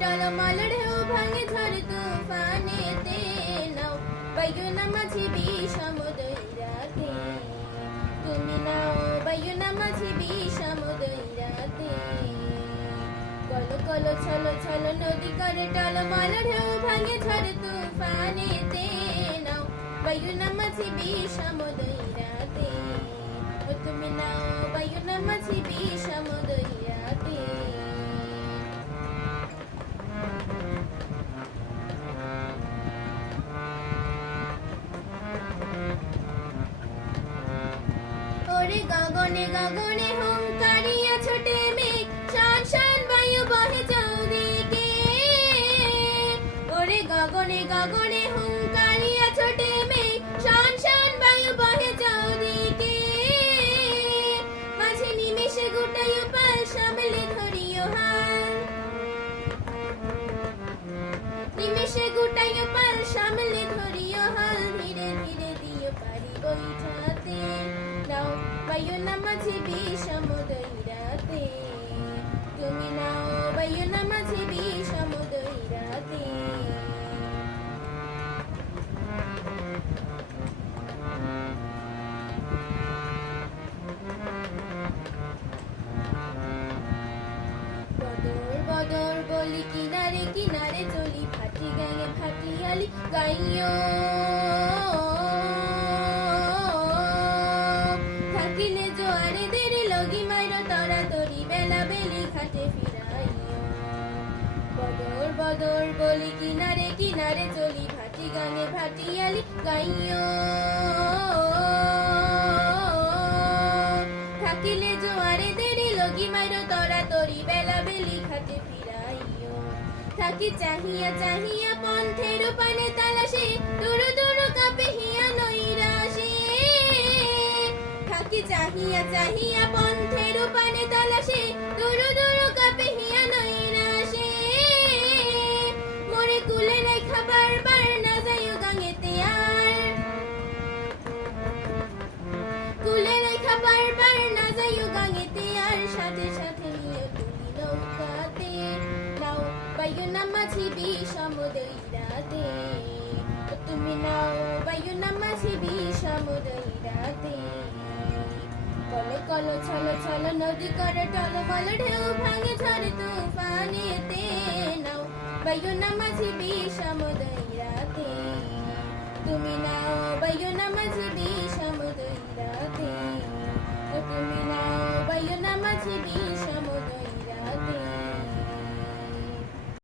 টলমল ঢেউ ভাঙে ঝড় তুফানেতে নাও বায়ুনা মাঝি বিষমুদৈরাতে তুমি নাও বায়ুনা মাঝি বিষমুদৈরাতে কলো কলো ছলো ছলো নদী করে টলমল ঢেউ ভাঙে ঝড় তুফানেতে নাও বায়ুনা মাঝি বিষমুদৈরাতে ও তুমি নাও বায়ুনা মাঝি বিষমুদৈরাতে ওরে গগনে গগনে হুঙ্কারিয়া ছোটে মেঘ, শান শান বায়ু বহে চৌদিকে। ওরে গগনে গগনে হুঙ্কারিয়া ছোটে মেঘ, শান শান বায়ু বহে চৌদিকে। মাঝে নিমেষে গুটাইও পাল সামলে ধরিও হাল। নিমেষে গুটাইও পাল সামলে ধরিও বলি কিনারে কিনারে চলি, ফাটি গায়ে ফাটি আলি গাইও থাকিলে জোয়ারে দেরে, লগি মাইর তরা তরি, বেলা বেলি ঘাটে ফিরাইও বদর বদর বলি, কিনারে কিনারে চলি ভাটি গাঙে ভাটি আলি গাইও থাকিলে জোয়ারে দেরি, লগি মাইর তরা তরি, বেলি ঘাটে ফিরাইও। থাকি চাহিয়া চাহিয়া পন্থের পানে তালাশে, দুরু দুরু কাপে হিয়া নৈরাশে। থাকি চাহিয়া চাহিয়া পন্থের পানে তালাশে, দুরু দূর না মাঝি বিষমুদৈরাতে ও তুমি নাও বায়ু না মাঝি বিষমুদৈরাতে কলে কলো ছলো ছলো নদী করে টলমল ঢেউ ভাঙে ঝড় তুফানেতে নাও বায়ু না মাঝি বিষমুদৈরাতে তুমি নাও বায়ু না মাঝি